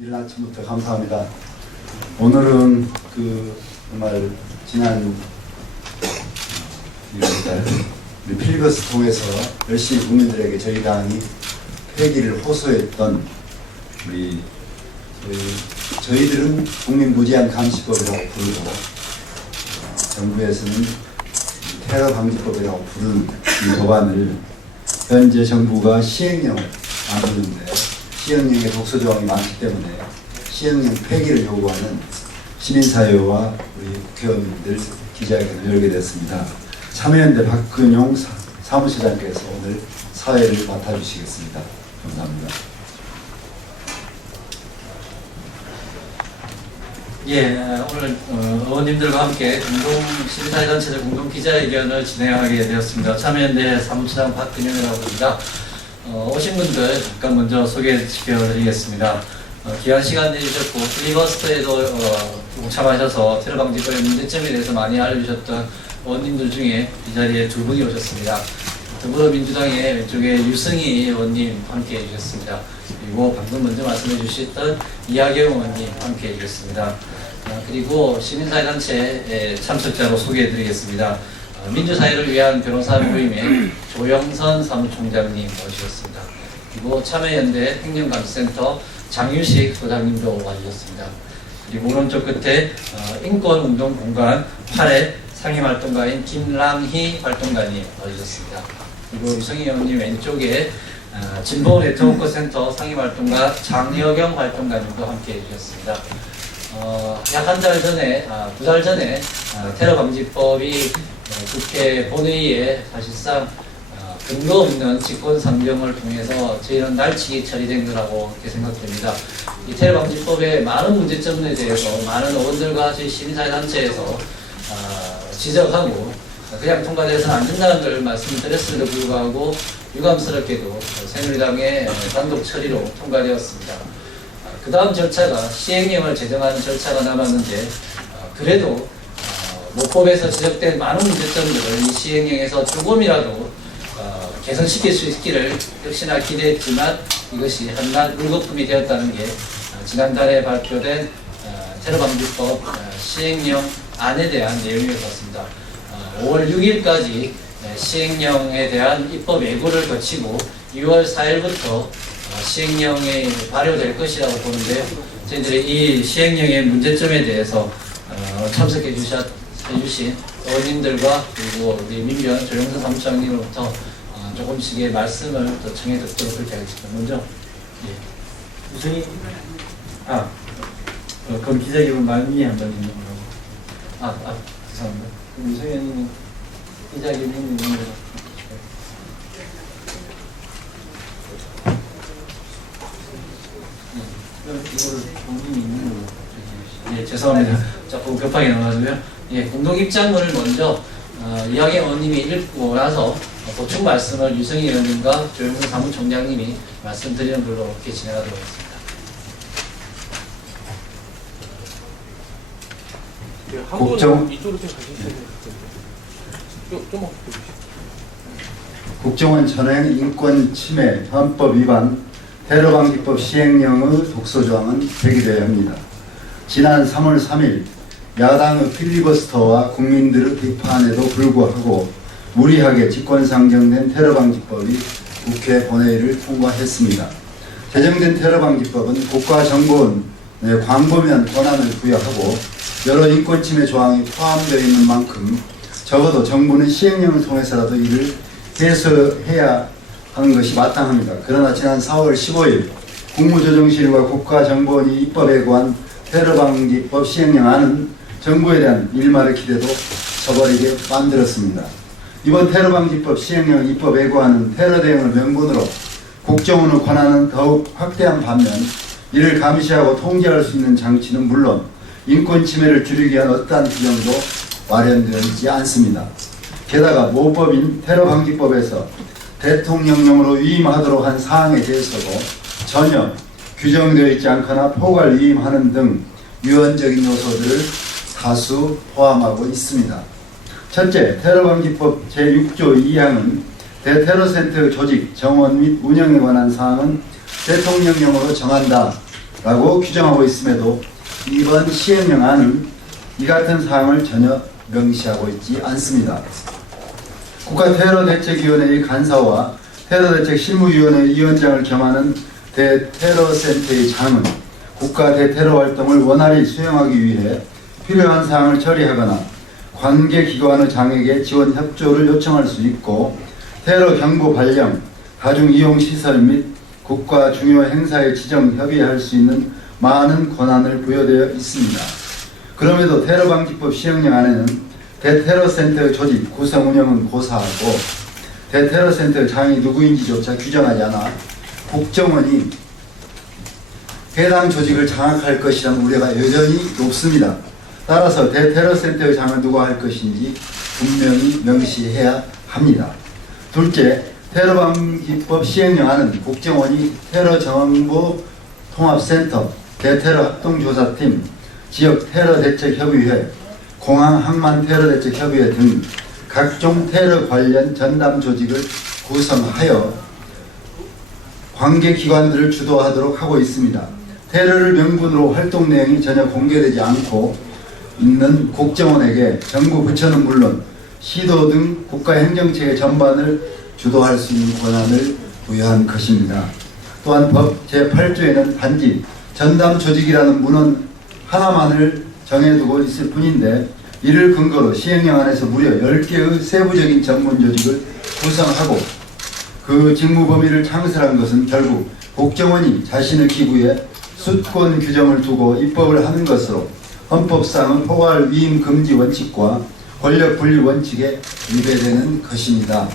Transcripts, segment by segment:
이른 아침부터 감사합니다. 오늘은 정말 지난 필리버스터 통해서 열심히 국민들에게 저희 당이 폐기를 호소했던 저희들은 국민 무제한 감시법이라고 부르고 정부에서는 테러 방지법이라고 부르는 이 법안을 현재 정부가 시행령을 만드는데 시행령에 독소 조항이 많기 때문에 시행령 폐기를 요구하는 시민사회와 우리 국회의원님들 기자회견을 열게 됐습니다. 참여연대 박근용 사무실장께서 오늘 사회를 맡아주시겠습니다. 감사합니다. 오늘 의원님들과 함께 시민사회단체들 공동 기자회견을 진행하게 되었습니다. 참여연대 사무처장 박근용이라고 합니다. 오신 분들 잠깐 먼저 소개시켜드리겠습니다. 귀한 시간 내주셨고 필리버스터에도 동참하셔서 테러 방지법의 문제점에 대해서 많이 알려주셨던 의원님들 중에 이 자리에 두 분이 오셨습니다. 더불어민주당의 왼쪽에 유승희 의원님 함께 해주셨습니다. 그리고 방금 먼저 말씀해 주셨던 이하경 의원님 함께 해주셨습니다. 그리고 시민사회단체 참석자로 소개해 드리겠습니다. 민주사회를 위한 변호사 모임의 조영선 사무총장님 모셨습니다. 그리고 참여연대 행정감시센터 장유식 소장님도 와주셨습니다. 그리고 오른쪽 끝에 인권운동공간 8회 상임활동가인 김랑희 활동가님 와주셨습니다. 그리고 유성희 의원님 왼쪽에 진보 네트워크센터 상임활동가 장여경 활동가님도 함께 해주셨습니다. 약 한 달 전에, 2달 전에 테러방지법이 국회 본회의에 사실상 근거 없는 직권상정을 통해서 저희는 날치기 처리된 거라고 이렇게 생각됩니다. 이 테러방지법의 많은 문제점에 대해서 많은 의원들과 저희 시민사회단체에서 지적하고 그냥 통과돼서는 안 된다는 걸 말씀드렸음에도 불구하고 유감스럽게도 새누리당의 단독 처리로 통과되었습니다. 그 다음 절차가 시행령을 제정하는 절차가 남았는데 그래도 모법에서 지적된 많은 문제점들을 이 시행령에서 조금이라도 개선시킬 수 있기를 역시나 기대했지만 이것이 한낱 물거품이 되었다는 게 지난달에 발표된 테러방지법 시행령 안에 대한 내용이었습니다. 5월 6일까지 시행령에 대한 입법 예고를 거치고 6월 4일부터 시행령이 발효될 것이라고 보는데요. 저희들이 이 시행령의 문제점에 대해서 참석해 주신 의원님들과 그리고 우리 민변 조영선 사무총장님으로부터 조금씩의 말씀을 더 청해 듣도록 그렇게 하겠습니다. 먼저 유승희 그럼 기자님은 말미에 한번 있는 거라고 죄송합니다. 그럼 유승희 의원님은 기자회견 있는 거로 이거를 본인이 있는 걸로 죄송합니다. 조금 급하게 나와서요. 공동 입장문을 먼저 이하경 의원님이 읽고 나서 보충 말씀을 유승희 의원님과 조영선 사무총장님이 말씀드리는 걸로 이렇게 진행하도록 하겠습니다. 국정원 전행 인권 침해 헌법 위반 테러방지법 시행령의 독소조항은 폐기되어야 합니다. 지난 3월 3일 야당의 필리버스터와 국민들의 비판에도 불구하고 무리하게 직권상정된 테러방지법이 국회 본회의를 통과했습니다. 제정된 테러방지법은 국가정보원의 광범위한 권한을 부여하고 여러 인권침해 조항이 포함되어 있는 만큼 적어도 정부는 시행령을 통해서라도 이를 해소해야 하는 것이 마땅합니다. 그러나 지난 4월 15일 국무조정실과 국가정보원이 입법에 관한 테러방지법 시행령안은 정부에 대한 일말의 기대도 저버리게 만들었습니다. 이번 테러방지법 시행령 입법 예고하는 테러 대응을 명분으로 국정원의 권한은 더욱 확대한 반면 이를 감시하고 통제할 수 있는 장치는 물론 인권 침해를 줄이기 위한 어떠한 규정도 마련되어 있지 않습니다. 게다가 모법인 테러방지법에서 대통령령으로 위임하도록 한 사항에 대해서도 전혀 규정되어 있지 않거나 포괄 위임하는 등 유언적인 요소들을 다수 포함하고 있습니다. 첫째, 테러방지법 제6조 2항은 대테러센터 조직, 정원 및 운영에 관한 사항은 대통령령으로 정한다. 라고 규정하고 있음에도 이번 시행령안은 이 같은 사항을 전혀 명시하고 있지 않습니다. 국가테러대책위원회의 간사와 테러대책실무위원회 위원장을 겸하는 대테러센터의 장은 국가 대테러 활동을 원활히 수행하기 위해 필요한 사항을 처리하거나 관계기관의 장에게 지원 협조를 요청할 수 있고 테러 경보 발령, 다중이용시설 및 국가 중요 행사에 지정 협의할 수 있는 많은 권한을 부여되어 있습니다. 그럼에도 테러방지법 시행령 안에는 대테러센터의 조직, 구성 운영은 고사하고 대테러센터의 장이 누구인지조차 규정하지 않아 국정원이 해당 조직을 장악할 것이라는 우려가 여전히 높습니다. 따라서 대테러센터의 장을 누가 할 것인지 분명히 명시해야 합니다. 둘째, 테러방지법 시행령안은 국정원이 테러정보 통합센터, 대테러 합동조사팀, 지역 테러대책협의회, 공항항만테러대책협의회 등 각종 테러 관련 전담 조직을 구성하여 관계기관들을 주도하도록 하고 있습니다. 테러를 명분으로 활동 내용이 전혀 공개되지 않고 있는 국정원에게 정부 부처는 물론 시도 등 국가행정체계 전반을 주도할 수 있는 권한을 부여한 것입니다. 또한 법 제8조에는 단지 전담 조직이라는 문헌 하나만을 정해두고 있을 뿐인데 이를 근거로 시행령안에서 무려 10개의 세부적인 전문 조직을 구성하고 그 직무 범위를 창설한 것은 결국 국정원이 자신의 기구에 수권 규정을 두고 입법을 하는 것으로 헌법상의 포괄 위임 금지 원칙과 권력 분리 원칙에 위배되는 것입니다.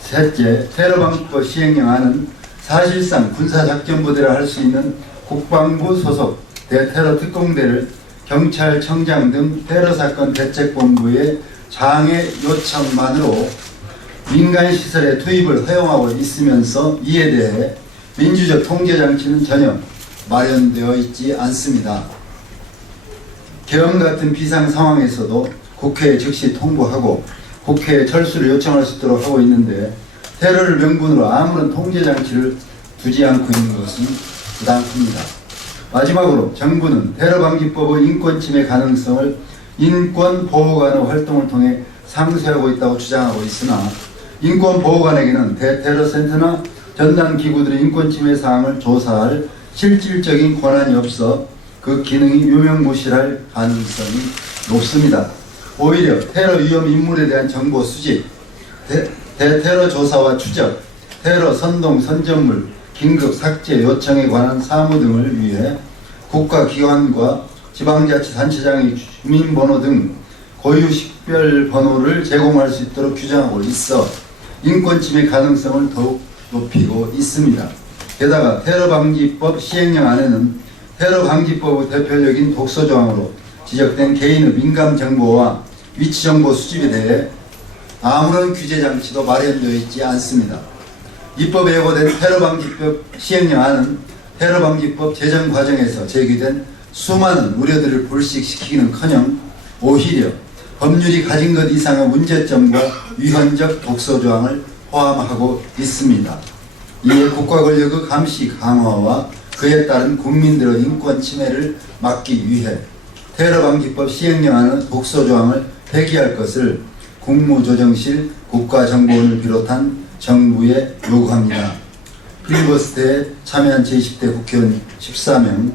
셋째, 테러방지법 시행령안은 사실상 군사작전부대를 할 수 있는 국방부 소속 대테러 특공대를 경찰청장 등 테러사건 대책본부의 장의 요청만으로 민간시설에 투입을 허용하고 있으면서 이에 대해 민주적 통제장치는 전혀 마련되어 있지 않습니다. 계엄 같은 비상 상황에서도 국회에 즉시 통보하고 국회에 철수를 요청할 수 있도록 하고 있는데 테러를 명분으로 아무런 통제장치를 두지 않고 있는 것은 부당합니다. 마지막으로 정부는 테러방지법의 인권침해 가능성을 인권보호관의 활동을 통해 상쇄하고 있다고 주장하고 있으나 인권보호관에게는 대테러센터나 전담기구들의 인권침해 사항을 조사할 실질적인 권한이 없어 그 기능이 유명무실할 가능성이 높습니다. 오히려 테러 위험 인물에 대한 정보 수집, 대테러 조사와 추적, 테러 선동 선전물, 긴급 삭제 요청에 관한 사무 등을 위해 국가기관과 지방자치단체장의 주민번호 등 고유 식별번호를 제공할 수 있도록 규정하고 있어 인권침해 가능성을 더욱 높이고 있습니다. 게다가 테러방지법 시행령 안에는 테러방지법의 대표적인 독소조항으로 지적된 개인의 민감정보와 위치정보 수집에 대해 아무런 규제장치도 마련되어 있지 않습니다. 입법에 예고된 테러방지법 시행령안은 테러방지법 제정 과정에서 제기된 수많은 우려들을 불식시키기는커녕 오히려 법률이 가진 것 이상의 문제점과 위헌적 독소조항을 포함하고 있습니다. 이에 국가 권력의 감시 강화와 그에 따른 국민들의 인권 침해를 막기 위해 테러방지법 시행령안의 독소조항을 폐기할 것을 국무조정실, 국가정보원을 비롯한 정부에 요구합니다. 필리버스터에 참여한 제20대 국회의원 14명,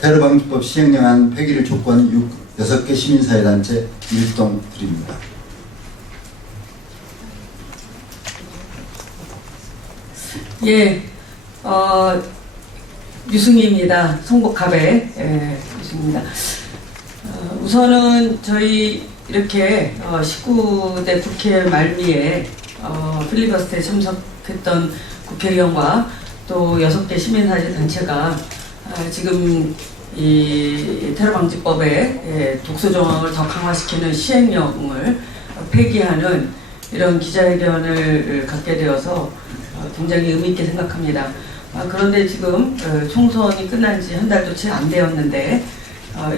테러방지법 시행령안 폐기를 촉구하는 6개 시민사회단체 일동 드립니다. 예, 유승희입니다. 송복갑의 유승희입니다. 우선은 저희 이렇게 19대 국회 말미에 필리버스터에 참석했던 국회의원과 또 6개 시민사회 단체가 지금 이 테러방지법의 독소 조항을 더 강화시키는 시행령을 폐기하는 이런 기자회견을 갖게 되어서 굉장히 의미 있게 생각합니다. 그런데 지금 총선이 끝난 지 한 달도 채 안 되었는데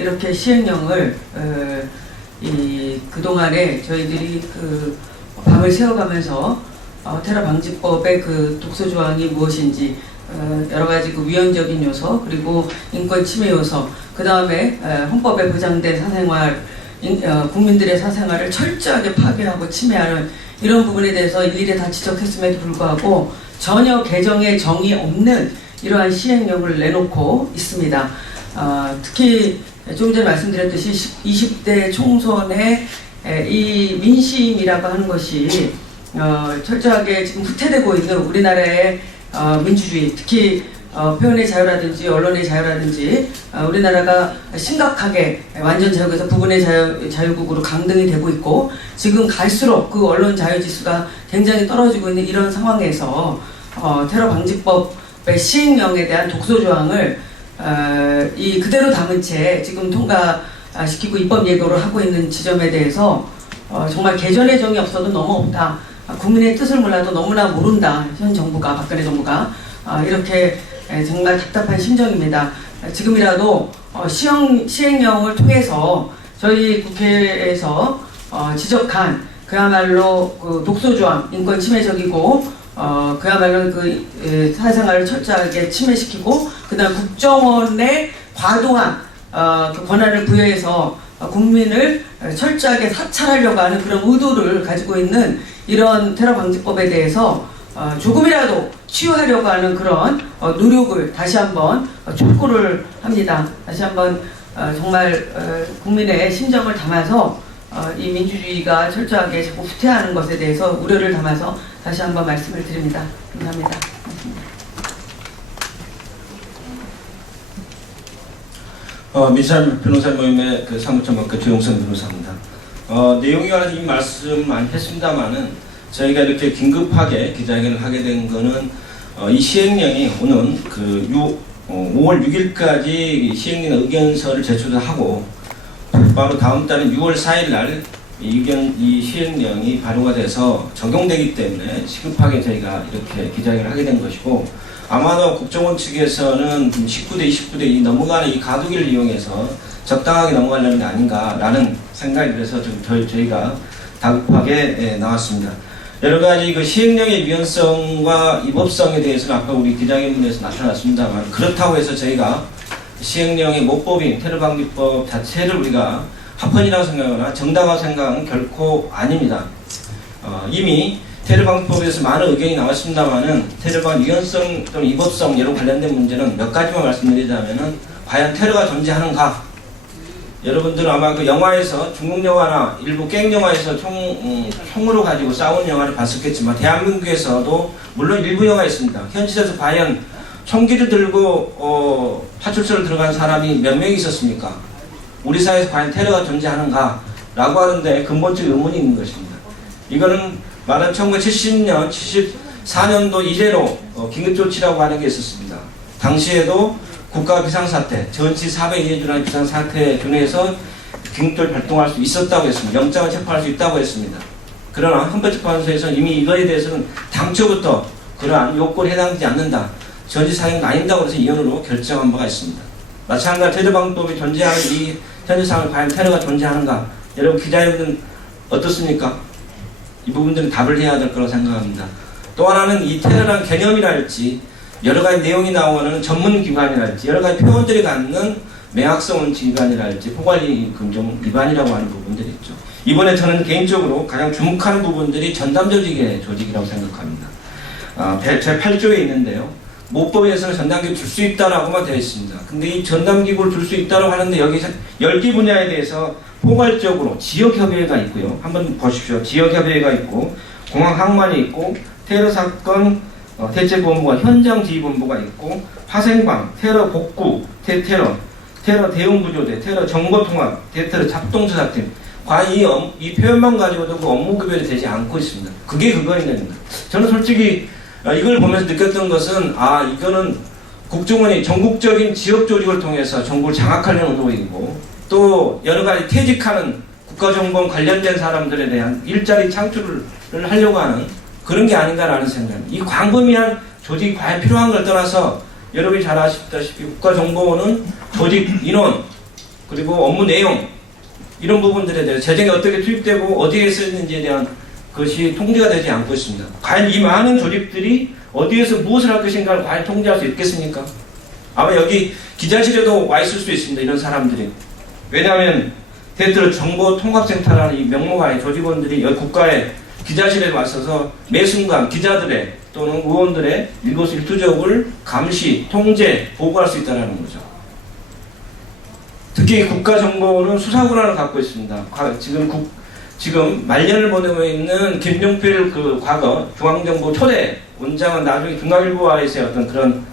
이렇게 시행령을 그동안에 저희들이 밤을 새워가면서 테러 방지법의 그 독소 조항이 무엇인지 여러 가지 그 위헌적인 요소 그리고 인권 침해 요소 그 다음에 헌법에 보장된 사생활 국민들의 사생활을 철저하게 파괴하고 침해하는 이런 부분에 대해서 일일이 다 지적했음에도 불구하고 전혀 개정에 정이 없는 이러한 시행령을 내놓고 있습니다. 특히 좀 전에 말씀드렸듯이 20대 총선의 이 민심이라고 하는 것이 철저하게 지금 후퇴되고 있는 우리나라의 민주주의, 특히 표현의 자유라든지 언론의 자유라든지 우리나라가 심각하게 완전 자유에서 부분의 자유국으로 강등이 되고 있고 지금 갈수록 그 언론 자유 지수가 굉장히 떨어지고 있는 이런 상황에서 테러 방지법의 시행령에 대한 독소 조항을 이 그대로 담은 채 지금 통과시키고 입법 예고를 하고 있는 지점에 대해서 정말 개전의 정이 없어도 너무 없다. 국민의 뜻을 몰라도 너무나 모른다. 현 정부가, 박근혜 정부가 이렇게 정말 답답한 심정입니다. 지금이라도 시행령을 통해서 저희 국회에서 지적한 그야말로 그 독소조항, 인권 침해적이고 그야말로 그 사생활을 철저하게 침해시키고 그다음 국정원의 과도한 그 권한을 부여해서 국민을 철저하게 사찰하려고 하는 그런 의도를 가지고 있는 이런 테러 방지법에 대해서 조금이라도 치유하려고 하는 그런 노력을 다시 한번 촉구를 합니다. 다시 한번 정말 국민의 심정을 담아서 이 민주주의가 철저하게 자꾸 후퇴하는 것에 대해서 우려를 담아서 다시 한번 말씀을 드립니다. 감사합니다. 민사람 변호사 모임의 그 사무총괄 조용선 변호사입니다. 내용이와 이 말씀 많이 했습니다만은 저희가 이렇게 긴급하게 기자회견을 하게 된 거는 이 시행령이 오는 그 5월 6일까지 시행령 의견서를 제출하고 바로 다음 달인 6월 4일 날 이 시행령이 발효가 돼서 적용되기 때문에 시급하게 저희가 이렇게 기자회견을 하게 된 것이고 아마도 국정원 측에서는 19대, 29대 이 넘어가는 이 가두기를 이용해서 적당하게 넘어가려는 게 아닌가라는 생각이 들어서 좀 저희가 다급하게 나왔습니다. 여러 가지 그 시행령의 위헌성과 위법성에 대해서는 아까 우리 기자회견에서 나타났습니다만 그렇다고 해서 저희가 시행령의 모법인 테러방지법 자체를 우리가 합헌이라고 생각하거나 정당하다고 생각은 결코 아닙니다. 이미 테러방지법에서 많은 의견이 나왔습니다만은 테러방 위헌성 또는 위법성 여러 관련된 문제는 몇 가지만 말씀드리자면은 과연 테러가 존재하는가? 여러분들은 아마 그 영화에서 중국 영화나 일부 갱 영화에서 총으로 가지고 싸우는 영화를 봤었겠지만 대한민국에서도 물론 일부 영화가 있습니다. 현실에서 과연 총기를 들고 파출소를 들어간 사람이 몇 명이 있었습니까? 우리 사회에서 과연 테러가 존재하는가? 라고 하는데 근본적 의문이 있는 것입니다. 이거는 말한 1970년, 74년도 이래로 긴급조치라고 하는 게 있었습니다. 당시에도 국가 비상사태, 전치 402에 준하는 비상사태에 준해서 긴급조치를 발동할 수 있었다고 했습니다. 영장을 체포할 수 있다고 했습니다. 그러나 헌법재판소에서는 이미 이거에 대해서는 당초부터 그러한 요건에 해당되지 않는다. 전치 사형은 아닌다고 해서 이혼으로 결정한 바가 있습니다. 마찬가지로 테러방법이 존재하는 이 현재 상황에 과연 테러가 존재하는가? 여러분 기자님들은 어떻습니까? 이 부분들은 답을 해야 될 거라고 생각합니다. 또 하나는 이 테러라는 개념이랄지 여러 가지 내용이 나오는 전문기관이랄지 여러 가지 표현들이 갖는 명확성 원칙기관이랄지 포괄리 금종 위반이라고 하는 부분들이 있죠. 이번에 저는 개인적으로 가장 주목하는 부분들이 전담조직의 조직이라고 생각합니다. 제8조에 있는데요. 모법에서는 전담기구를 줄 수 있다라고만 되어 있습니다. 근데 이 전담기구를 줄 수 있다고 하는데 여기 10개 분야에 대해서 포괄적으로 지역협의회가 있고요. 한번 보십시오. 지역협의회가 있고 공항항만이 있고 테러사건 대책본부가 현장지휘본부가 있고 화생방, 테러 복구, 테러 대응구조대, 테러 정보통합, 테러 작동조사팀. 과연 이 표현만 가지고도 그 업무 구별이 되지 않고 있습니다. 그게 그거입니다. 저는 솔직히 이걸 보면서 느꼈던 것은 이거는 국정원이 전국적인 지역 조직을 통해서 정부를 장악하려는 의도이고 또 여러 가지 퇴직하는 국가정보원 관련된 사람들에 대한 일자리 창출을 하려고 하는 그런 게 아닌가라는 생각입니다. 이 광범위한 조직이 과연 필요한 걸 떠나서 여러분이 잘 아시다시피 국가정보원은 조직 인원 그리고 업무 내용 이런 부분들에 대해서 재정이 어떻게 투입되고 어디에 쓰였는지에 대한 것이 통제가 되지 않고 있습니다. 과연 이 많은 조직들이 어디에서 무엇을 할 것인가를 과연 통제할 수 있겠습니까? 아마 여기 기자실에도 와 있을 수 있습니다. 이런 사람들이. 왜냐하면 대체로 정보통합센터라는 이 명목하에 조직원들이 여기 국가의 기자실에 와서서 매 순간 기자들의 또는 의원들의 일거수일투족을 감시, 통제, 보고할 수 있다는 거죠. 특히 국가정보는 수사권한을 갖고 있습니다. 지금 말년을 보내고 있는 김용필 그 과거 중앙정보 초대 원장은 나중에 중앙일보와에서의 어떤 그런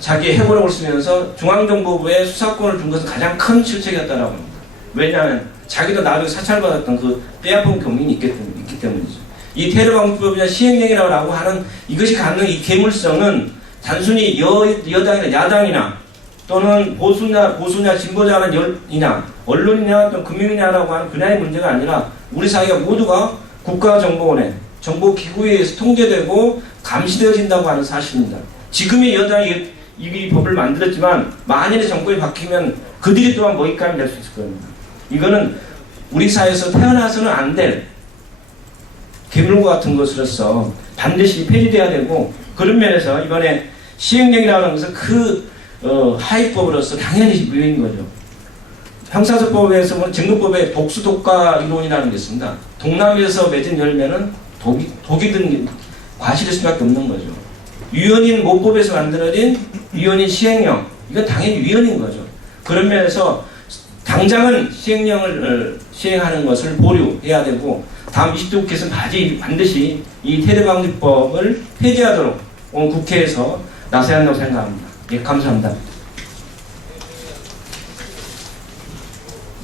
자기 해고록을 쓰면서 중앙정보부에 수사권을 준 것은 가장 큰 실책이었다라고 합니다. 왜냐하면 자기도 나중에 사찰받았던 그 뼈아픈 경륜이 있기 때문이죠. 이 테러방지법이나 시행령이라고 하는 이것이 갖는 이 괴물성은 단순히 여당이나 야당이나 또는 보수냐 진보자이냐 언론이냐 또는 금융이냐라고 하는 분야의 문제가 아니라 우리 사회가 모두가 국가정보원의 정보기구에 의해서 통제되고 감시되어진다고 하는 사실입니다. 지금의 여당이 이 법을 만들었지만 만일의 정권이 바뀌면 그들이 또한 먹잇감이 될 수 있을 겁니다. 이거는 우리 사회에서 태어나서는 안 될 괴물과 같은 것으로서 반드시 폐지돼야 되고, 그런 면에서 이번에 시행령이라는 것은 그 하위법으로서 당연히 무효인 거죠. 형사소법에서 보면 증거법에 독수독가 이론이라는 게 있습니다. 동남에서 맺은 열매는 독이 든 과실일 수밖에 없는 거죠. 위헌인 모법에서 만들어진 위헌인 시행령, 이건 당연히 위헌인 거죠. 그런 면에서 당장은 시행령을 시행하는 것을 보류해야 되고, 다음 20대 국회에서는 반드시 이 테러방지법을 폐지하도록 오늘 국회에서 나서야 한다고 생각합니다. 예, 감사합니다.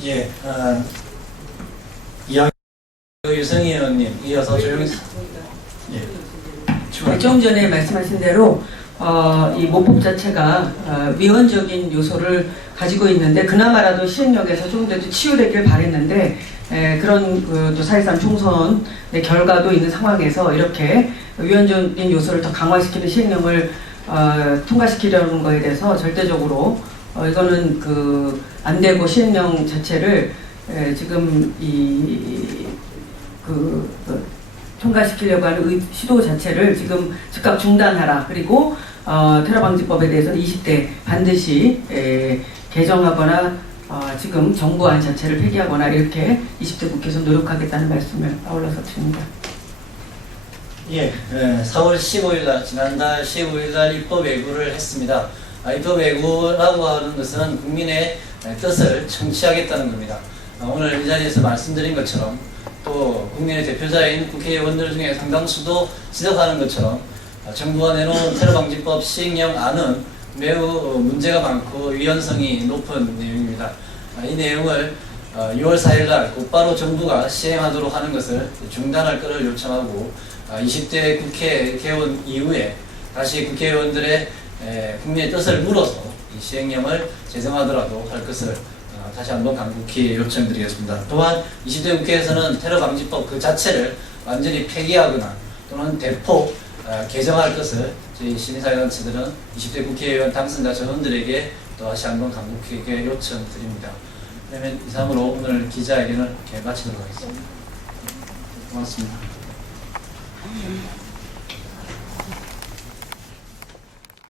예, 이야기 유성희 의원님 이어서 조용히. 예. 좀 전에 말씀하신 대로 이 모법 자체가 위헌적인 요소를 가지고 있는데 그나마라도 시행령에서 좀 더 치유되길 바랬는데 그런 또 4.13 총선의 결과도 있는 상황에서 이렇게 위헌적인 요소를 더 강화시키는 시행령을 통과시키려는 거에 대해서 절대적으로 이거는 안 되고 시행령 자체를 지금 통과시키려고 하는 시도 자체를 지금 즉각 중단하라. 그리고 테러방지법에 대해서는 20대 반드시 개정하거나 지금 정부안 자체를 폐기하거나 이렇게 20대 국회에서 노력하겠다는 말씀을 아울러서 드립니다. 예, 4월 15일 날, 지난달 15일 날 입법 예고를 했습니다. 입법 예고라고 하는 것은 국민의 뜻을 청취하겠다는 겁니다. 오늘 이 자리에서 말씀드린 것처럼 또 국민의 대표자인 국회의원들 중에 상당수도 지적하는 것처럼 정부가 내놓은 테러방지법 시행령안은 매우 문제가 많고 위헌성이 높은 내용입니다. 이 내용을 6월 4일 날 곧바로 정부가 시행하도록 하는 것을 중단할 것을 요청하고 20대 국회 개원 이후에 다시 국회의원들의 국민의 뜻을 물어서 이 시행령을 제정하더라도 할 것을 다시 한번 간곡히 요청드리겠습니다. 또한 20대 국회에서는 테러방지법 그 자체를 완전히 폐기하거나 또는 대폭 개정할 것을 저희 시민사회단체들은 20대 국회의원 당선자 전원들에게 또 다시 한번 간곡히 요청드립니다. 그러면 이상으로 오늘 기자회견을 이렇게 마치도록 하겠습니다. 고맙습니다.